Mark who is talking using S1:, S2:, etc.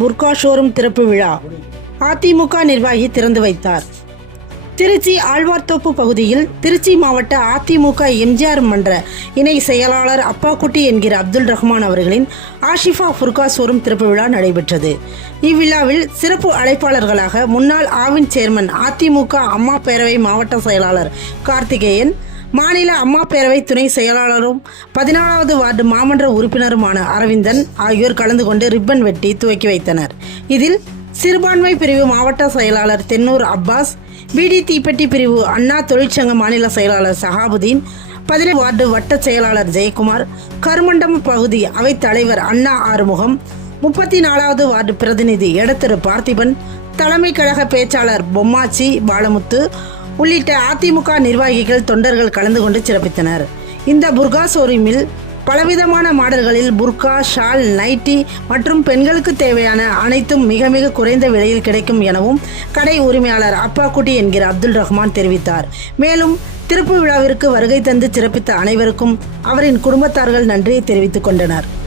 S1: Burqa showroom திறப்பு விழா அதிமுக நிர்வாகி திறந்து வைத்தார். திருச்சி ஆழ்வார்த்தோப்பு பகுதியில் திருச்சி மாவட்ட அதிமுக எம்ஜிஆர் மன்ற இணை செயலாளர் அப்பாக்குட்டி என்கிற அப்துல் ரஹ்மான் அவர்களின் ஆஷிஃபா ஃபுர்கா ஷோரூம் திறப்பு விழா நடைபெற்றது. இவ்விழாவில் சிறப்பு அழைப்பாளர்களாக முன்னாள் ஆவின் சேர்மன் அதிமுக அம்மா பேரவை மாவட்ட செயலாளர் கார்த்திகேயன் மாநில அம்மா பேரவை துணை செயலாளரும் பதினாலாவது வார்டு மாமன்ற உறுப்பினருமான அரவிந்தன் ஆகியோர் கலந்து கொண்டு ரிப்பன் வெட்டி துவக்கி வைத்தனர். இதில் சிறுபான்மை பிரிவு மாவட்ட செயலாளர் தென்னூர் அப்பாஸ் பிடி தீப்பெட்டி பிரிவு அண்ணா தொழிற்சங்க மாநில செயலாளர் சஹாபுதீன் பதினேழு வார்டு வட்ட செயலாளர் ஜெயக்குமார் கருமண்டம் பகுதி அவைத் தலைவர் அண்ணா ஆறுமுகம் முப்பத்தி நாலாவது வார்டு பிரதிநிதி எடத்திரு பார்த்திபன் தலைமை கழக பேச்சாளர் பொம்மாச்சி பாலமுத்து உள்ளிட்ட அதிமுக நிர்வாகிகள் தொண்டர்கள் கலந்து கொண்டு சிறப்பித்தனர். இந்த புர்கா ஷோரூமில் பலவிதமான மாடல்களில் புர்கா ஷால் நைட்டி மற்றும் பெண்களுக்கு தேவையான அனைத்தும் மிக மிக குறைந்த விலையில் கிடைக்கும் எனவும் கடை உரிமையாளர் அப்பாக்குட்டி என்கிற அப்துல் ரஹ்மான் தெரிவித்தார். மேலும் திருப்பு விழாவிற்கு வருகை தந்து சிறப்பித்த அனைவருக்கும் அவரின் குடும்பத்தார்கள் நன்றியை தெரிவித்துக் கொண்டனர்.